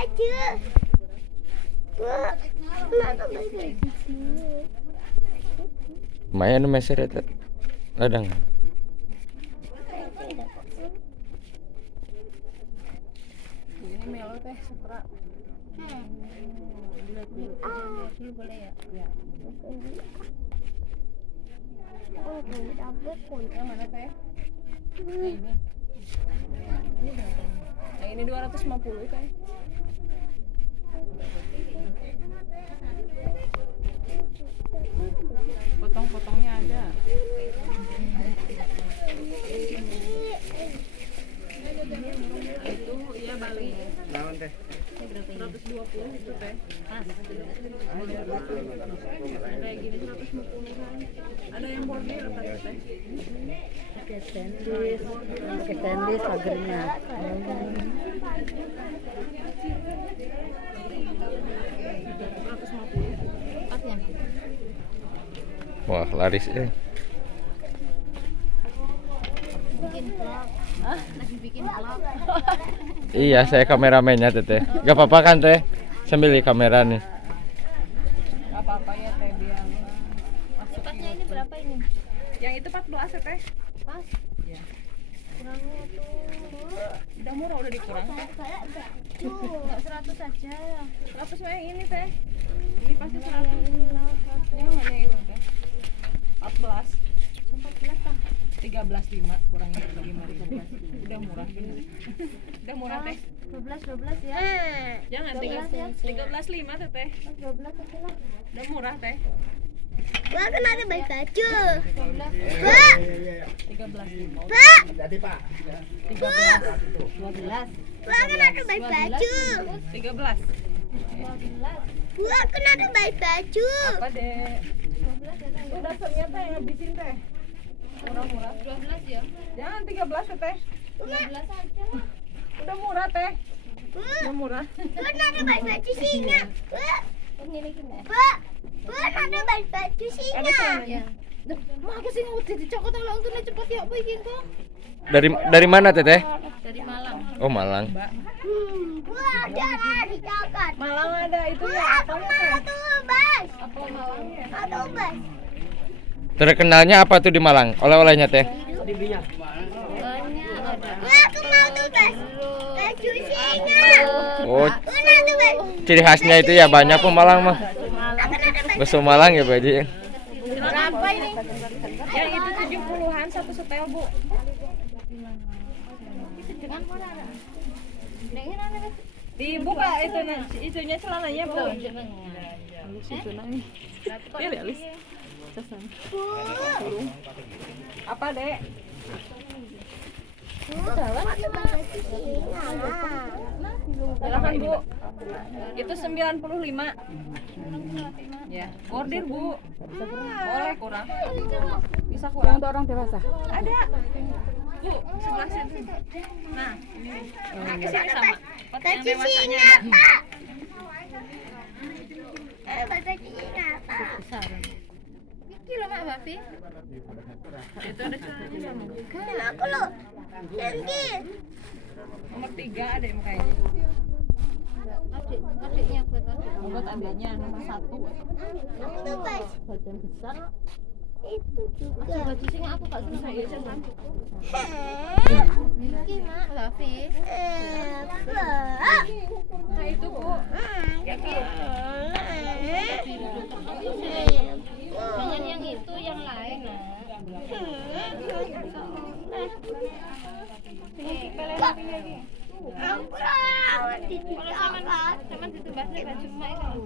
baju. Lumayan meser eta. Ladang. Ini melo teh supra. Dilihat dulu boleh ya? Ya. Oh, Yang mana teh? Ini. Ini berapa? Yang ini 250 teh. Potong-potongnya ada. Itu iya Bali. Naon teh? 120 itu teh. Pas. Kayak gini 150-an. Ada yang bordir apa teh? Pakai stainless pagernya. 150. Pasnya. Wah, laris Bikin vlog. Lagi bikin vlog. Iya, saya kameramennya Teteh. Gak apa-apa kan Teh? Sambil di kamera nih. Gak apa-apa ya teh biar. Pasnya ini berapa ini? Yang itu 14 ya teh. Pas. Iya. Kurangnya tuh. Udah murah udah dikurang. Kayak Enggak 100 saja. 100 mah yang ini teh. Ini pasti 100. ini lah. Yang mana itu teh? 14. 14 lah. 13,5 kurangnya 5.000. Udah murah bener. Udah murah teh. 12 ya. Jangan 13,5 teh. 12 aja lah. Udah murah teh. Gua kan ada bayi baju. 13,5. Pak, Jadi Pak. 12. gua kan ada bayi baju. 13. Gua kan ada bayi baju. Apa deh? Udah ternyata yang habisin teh. Murah-murah. 12 ya. Jangan 13 ya, teh. 12 aja lah. Udah murah teh. Gua Udah murah. kan ada bayi baju singa. Ini. Gua kan ada bayi baju Ada singa. celananya. Mah aku sih ngawet dicokot kalau untuk cepet ya apa iki kok? Dari mana Teteh? Dari Malang. Oh, Malang. Mbak. Gua ada lah di cokot. Malang ada itu ya. Aku mau tuh bas. Apa Malang ya? Aduh bas. Terkenalnya apa tuh di Malang? Oleh-olehnya Teh? Dibinya. Gua aku mau tuh bas. Baju singa. Oh, Gua ada bas. ciri khasnya itu ya banyak Pemalang mah. Aku ada bas. Bakso Malang ya, Pak Haji. Berapa ini? Yang itu 70-an satu setel, Bu. Dibuka itu itunya celananya, Bu. Halus itu nanya. Iya, halus. Cesan. Apa, Dek? Silakan, Bu. Itu 95. Ya, bordir, Bu. Boleh kurang. Bisa kurang. Untuk orang dewasa. Ada. Bu, sebelah sini. Nah, ini. Nah, ke sini sama. Yang Baju dewasanya singa, ada. Pak. Baju singa, Pak. Iki loh, Mak Bafi. Itu ada celananya sama. Kan aku lo. Tinggi. Nomor 3 ada yang kayaknya. Adiknya buat adik. Buat adiknya nomor 1. Aku tuh bas. Badan besar. Itu juga. Baju sing aku gak seneng. Saya cesan. Iki mak Bafi. Pak. Nah, itu, Bu. Jangan yang itu, yang lain nak. Aku rawat di Kalau sama ditebasnya baju mak itu.